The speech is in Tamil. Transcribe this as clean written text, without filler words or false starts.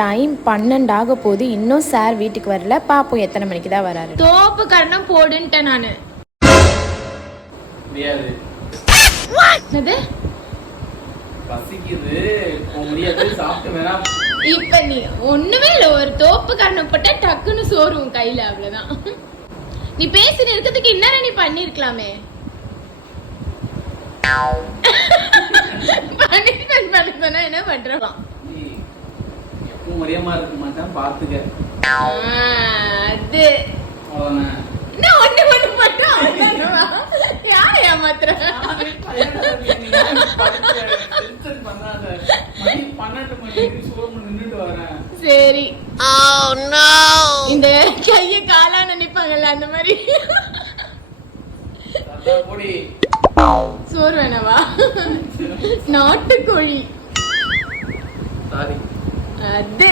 டைம் 12 ஆக போகுது, இன்னும் சார் வீட்டுக்கு வரல. பாப்போம் எத்தனை மணிக்கு தான் வராரு. தோப்பு கரணம் போடுன்ட்டேன் நானு. முடியாது. என்னது? பசிக்குது, முடியாது, சாப்பிட்டு வேணா. இப்ப நீ ஒண்ணுமே இல்ல, ஒரு தோப்பு கரணம் போட்டா டக்குன்னு சோறு உன் கையில, அவ்வளவுதான். நீ பேசி இருக்கிறதுக்கு இன்னும் நீ பண்ணிருக்கலாமே. என்ன பண்றோம்? மரியமா இருக்க மாட்டேன், பாத்துக்க. அது என்ன ஒண்ணு ஒண்ணு மட்டும் யாரை ஏமாத்துற? சரி, இந்த கைய காலா நினைப்பாங்கல்ல அந்த மாதிரி. சோறு வேணவா? நாட்டுக்கோழி அது